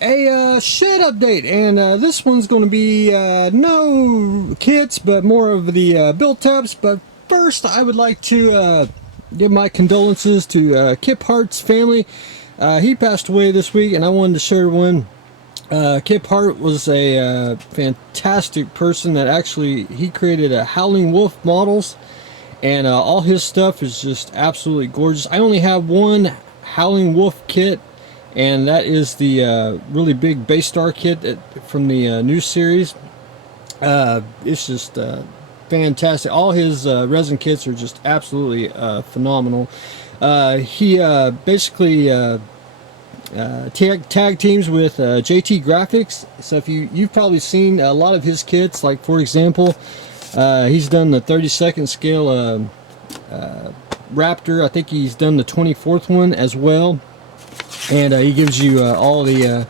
A shed update, and this one's going to be no kits, but more of the built-ups. But first, I would like to give my condolences to Kip Hart's family. He passed away this week, and I wanted to share one. Kip Hart was a fantastic person that actually he created a Howling Wolf Models, and all his stuff is just absolutely gorgeous. I only have one Howling Wolf kit, and that is the really big base star kit from the new series. It's just fantastic. All his resin kits are just absolutely phenomenal. He basically tag teams with JT Graphics. So if you've probably seen a lot of his kits, like for example, he's done the 32nd scale Raptor. I think he's done the 24th one as well, and he gives you all the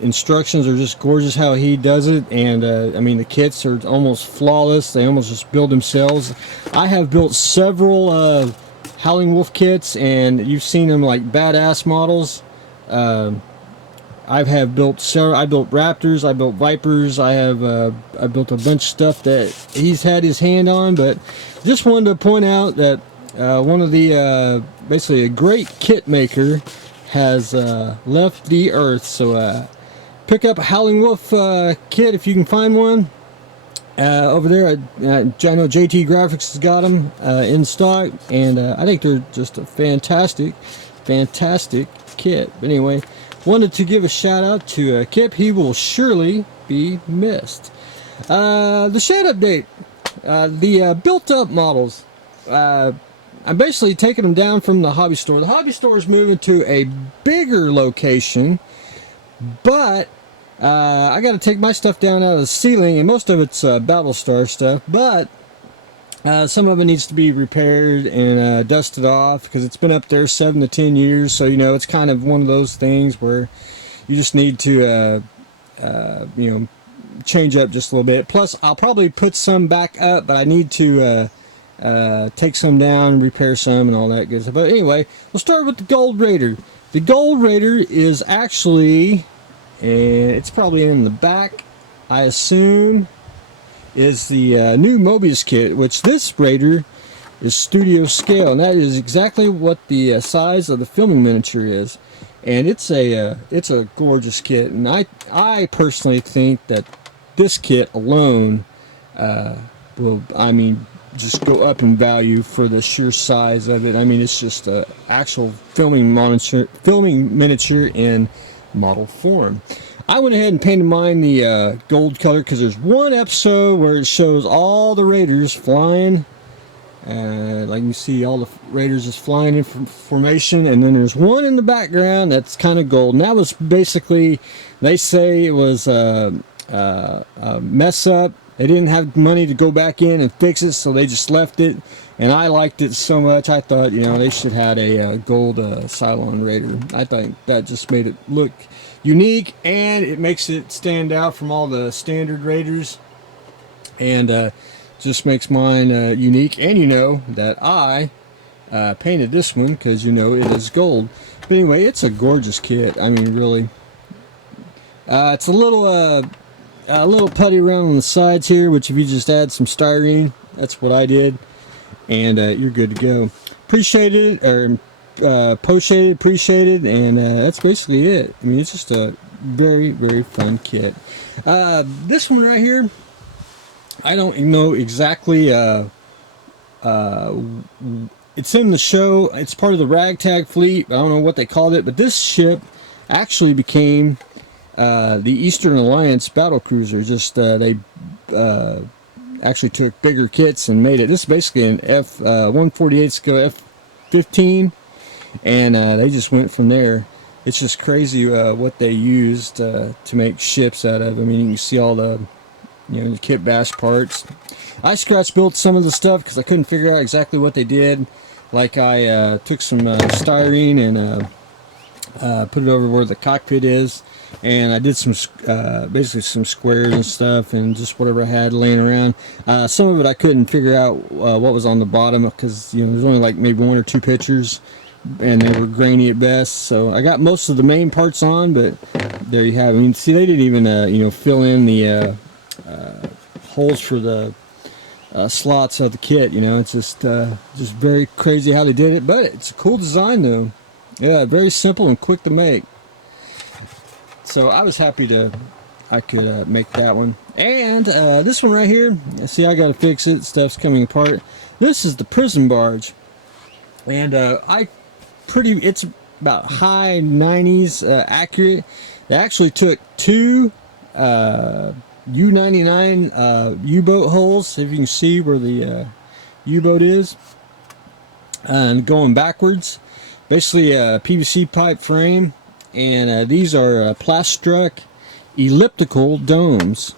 instructions are just gorgeous how he does it. And I mean, the kits are almost flawless. They almost just build themselves. I have built several Howling Wolf kits, and you've seen them, like badass models. I built several. I built Raptors, I built Vipers, I built a bunch of stuff that he's had his hand on. But just wanted to point out that one of the basically a great kit maker has left the earth. So pick up a Howling Wolf kit if you can find one. Over there, I know JT Graphics has got them in stock, and I think they're just a fantastic kit. But anyway, wanted to give a shout out to Kip. He will surely be missed. The shed update, the built-up models. I'm basically taking them down from the hobby store. The hobby store is moving to a bigger location, but I got to take my stuff down out of the ceiling, and most of it's Battlestar stuff, but some of it needs to be repaired and dusted off because it's been up there 7 to 10 years. So, you know, it's kind of one of those things where you just need to, you know, change up just a little bit. Plus, I'll probably put some back up, but I need to take some down, repair some, and all that good stuff. But anyway, we'll start with the Gold Raider. The Gold Raider is actually, it's probably in the back, I assume, is the new Mobius kit, which this Raider is studio scale, and that is exactly what the size of the filming miniature is. And it's a gorgeous kit, and I personally think that this kit alone will, I mean, just go up in value for the sheer size of it. I mean, it's just a actual filming miniature in model form. I went ahead and painted mine the gold color because there's one episode where it shows all the Raiders flying. Like you see, all the Raiders is flying in formation, and then there's one in the background that's kind of gold. And that was basically, they say it was a mess up. They didn't have money to go back in and fix it, so they just left it. And I liked it so much, I thought, you know, they should have had a gold Cylon Raider. I think that just made it look unique, and it makes it stand out from all the standard Raiders, and just makes mine unique. And you know that I painted this one because, you know, it is gold. But anyway, it's a gorgeous kit. I mean, really. It's a little putty around on the sides here, which if you just add some styrene, that's what I did, and you're good to go. Appreciated it, or post-shaded, appreciated, and that's basically it. I mean, it's just a very fun kit. This one right here, I don't know exactly, it's in the show, it's part of the ragtag fleet, I don't know what they called it, but this ship actually became the Eastern Alliance battle cruiser. Just they actually took bigger kits and made it. This is basically an F-148 scale F-15, and they just went from there. It's just crazy what they used to make ships out of. I mean, you can see all the, you know, the kit bash parts. I scratch built some of the stuff because I couldn't figure out exactly what they did. Like I took some styrene and put it over where the cockpit is, and I did some basically some squares and stuff, and just whatever I had laying around. Some of it I couldn't figure out what was on the bottom because, you know, there's only like maybe 1 or 2 pictures and they were grainy at best. So I got most of the main parts on, but there you have it. I mean, see, they didn't even you know, fill in the holes for the slots of the kit. You know, it's just very crazy how they did it, but it's a cool design though. Yeah, very simple and quick to make. So I was happy I could make that one. And this one right here, see, I gotta fix it, stuff's coming apart. This is the prison barge, and it's about high 90s accurate. They actually took two U-99 U-boat holes, if you can see where the U-boat is, and going backwards, basically a PVC pipe frame, and these are Plastruck elliptical domes,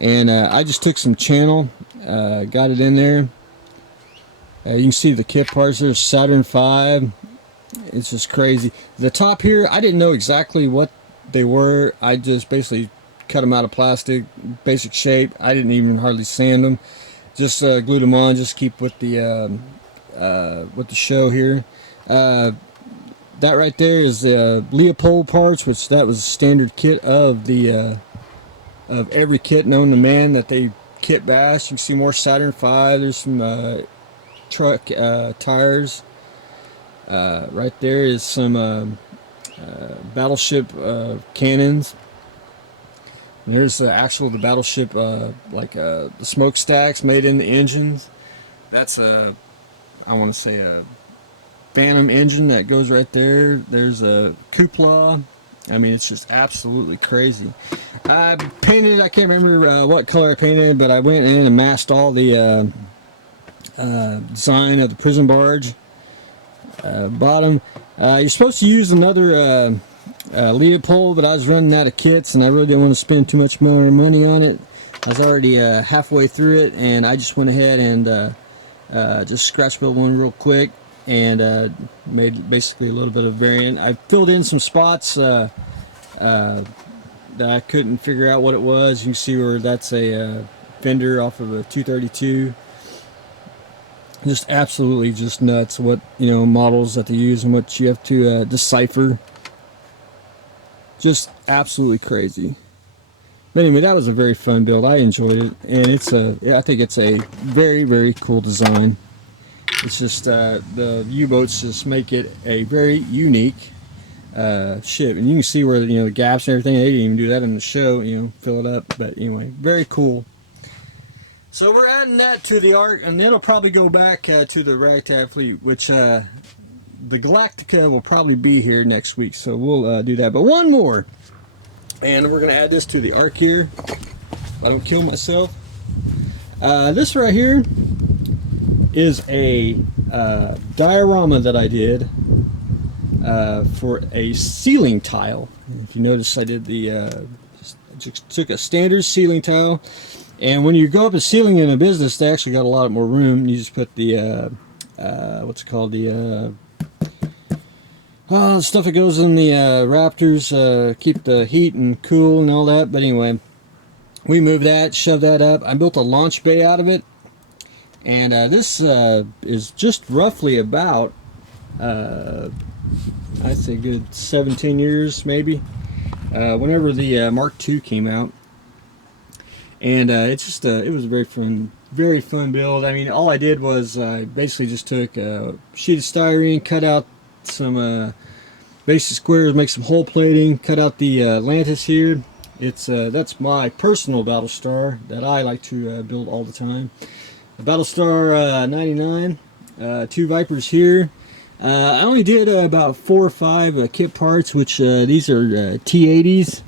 and I just took some channel, got it in there. You can see the kit parts. There's Saturn V. It's just crazy. The top here, I didn't know exactly what they were. I just basically cut them out of plastic, basic shape. I didn't even hardly sand them. Just glued them on, just keep with the show here. That right there is Leopold parts, which that was a standard kit of the of every kit known to man that they kit bashed. You can see more Saturn V. There's some truck tires. Right there is some battleship cannons. And there's the battleship the smokestacks made in the engines. That's I want to say a Phantom engine that goes right there. There's a cupola. I mean, it's just absolutely crazy. I painted, I can't remember what color I painted, but I went in and masked all the design of the prison barge. Bottom. You're supposed to use another Leopold, but I was running out of kits and I really didn't want to spend too much more money on it. I was already halfway through it, and I just went ahead and just scratch built one real quick and made basically a little bit of variant. I filled in some spots that I couldn't figure out what it was. You can see where that's a fender off of a 232. Just absolutely just nuts what, you know, models that they use and what you have to decipher. Just absolutely crazy. But anyway, that was a very fun build. I enjoyed it, and I think it's a very, very cool design. It's just the U-boats just make it a very unique ship, and you can see where, you know, the gaps and everything. They didn't even do that in the show, you know, fill it up. But anyway, very cool. So we're adding that to the Ark, and it'll probably go back to the Ragtag fleet, which the Galactica will probably be here next week. So we'll do that. But one more, and we're gonna add this to the Ark here. If I don't kill myself. This right here is a diorama that I did for a ceiling tile. If you notice, I did just took a standard ceiling tile, and when you go up a ceiling in a business, they actually got a lot more room. You just put the what's it called, the stuff that goes in the Raptors, keep the heat and cool and all that. But anyway, we moved that, shoved that up. I built a launch bay out of it. And this is just roughly about, I'd say good 17 years maybe, whenever the Mark II came out. And it's just, it was a very fun build. I mean, all I did was I basically just took a sheet of styrene, cut out some basic squares, make some hole plating, cut out the Atlantis here. That's my personal Battlestar that I like to build all the time. Battlestar 99, two Vipers here. I only did about 4 or 5 kit parts, which these are T80s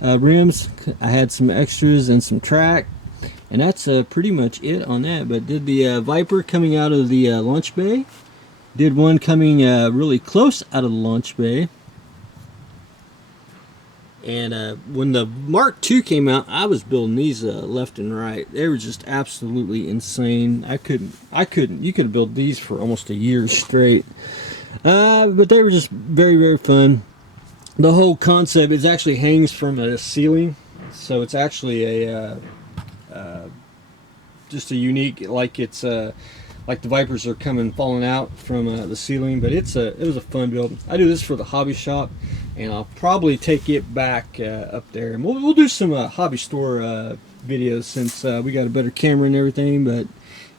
rims. I had some extras and some track, and that's pretty much it on that. But did the Viper coming out of the launch bay. Did one coming really close out of the launch bay. And when the Mark II came out, I was building these left and right. They were just absolutely insane. You could build these for almost a year straight. But they were just very, very fun. The whole concept is actually hangs from a ceiling. So it's actually just a unique, like it's like the Vipers are coming falling out from the ceiling. But it was a fun build. I do this for the hobby shop, and I'll probably take it back up there, and we'll do some hobby store videos since we got a better camera and everything. But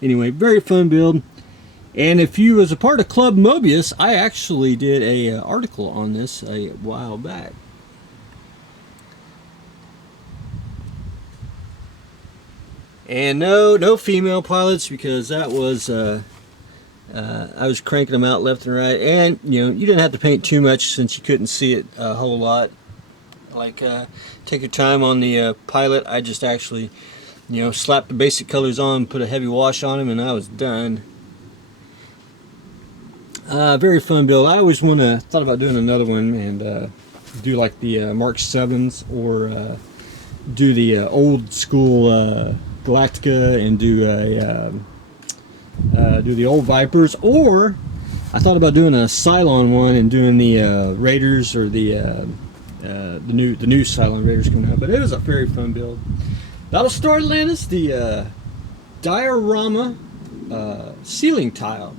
anyway, very fun build. And if you was a part of Club Mobius, I actually did a article on this a while back. And no female pilots, because that was I was cranking them out left and right. And you didn't have to paint too much since you couldn't see it a whole lot. Like take your time on the pilot. I just actually slapped the basic colors on, put a heavy wash on them, and I was done. Very fun build. I always thought about doing another one and do like the Mark 7s, or do the old school Galactica, and do the old Vipers. Or I thought about doing a Cylon one and doing the Raiders, or the new Cylon Raiders coming out. But it was a very fun build. Battlestar Atlantis, the diorama ceiling tile.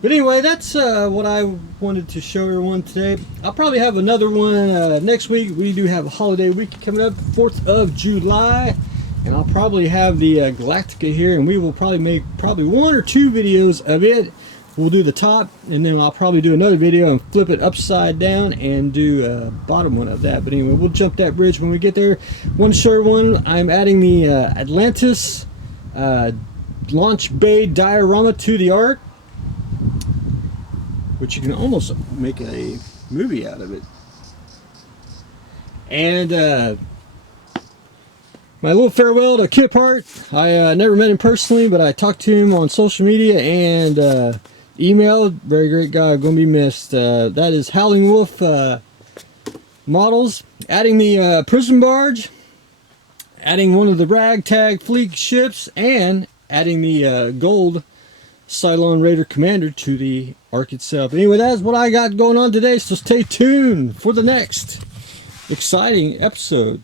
But anyway, that's what I wanted to show everyone today. I'll probably have another one next week. We do have a holiday week coming up, 4th of July. And I'll probably have the Galactica here, and we will probably make 1 or 2 videos of it. We'll do the top, and then I'll probably do another video and flip it upside down and do a bottom one of that. But anyway, we'll jump that bridge when we get there. Want to show everyone, I'm adding the Atlantis launch bay diorama to the Ark, which you can almost make a movie out of it. And my little farewell to Kip Hart. I never met him personally, but I talked to him on social media and emailed. Very great guy, going to be missed. That is Howling Wolf Models. Adding the prison barge, adding one of the ragtag fleet ships, and adding the gold Cylon Raider Commander to the Ark itself. Anyway, that's what I got going on today, so stay tuned for the next exciting episode.